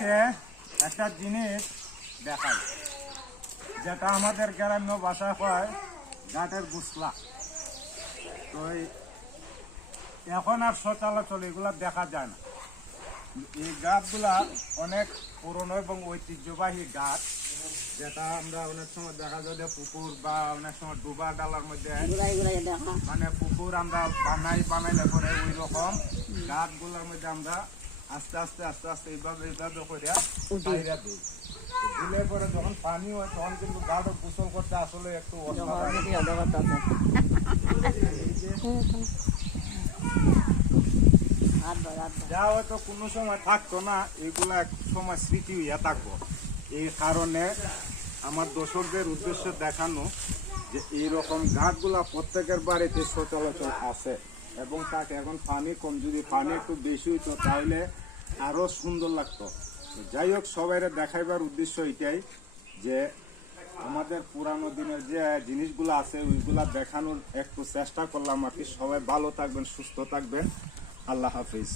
আপনাদেরকে একটা জিনিস দেখাই যেটা আমাদের গ্রাম্য ভাষায় হয় ঘাটের গুসলা। তো এখন আর সচলাচল এগুলা দেখা যায় না। এই গাছগুলা অনেক পুরনো এবং ঐতিহ্যবাহী গাছ যেটা আমরা অনেক সময় দেখা যায় যে পুকুর বা অনেক সময় ডুবা ডালার মধ্যে মানে পুকুর আমরা বানাই বানাইলে পরে ওই রকম গাছগুলোর মধ্যে আমরা আস্তে আস্তে আস্তে আস্তে এইভাবে এইভাবে করে বাইরে দিই। দিলে পরে যখন পানি হয় তখন কিন্তু গাঢ় গোসল করতে আসলে একটু যা হয়তো কোনো সময় থাকতো না এগুলা এক সময় স্মৃতি হইয়া থাকব। এই কারণে আমার দর্শকদের উদ্দেশ্য দেখানো যে এইরকম গাছগুলা প্রত্যেকের বাড়িতে সচলাচল আছে। এবং তাকে এখন পানি কম যদি পানি একটু বেশি হইতো তাহলে আরও সুন্দর লাগতো। যাই হোক, সবাইরে দেখাইবার উদ্দেশ্য এটাই যে আমাদের পুরানো দিনের যে জিনিসগুলো আছে, ওইগুলা দেখানোর একটু চেষ্টা করলাম আর কি। সবাই ভালো থাকবেন, সুস্থ থাকবেন। আল্লাহ হাফিজ।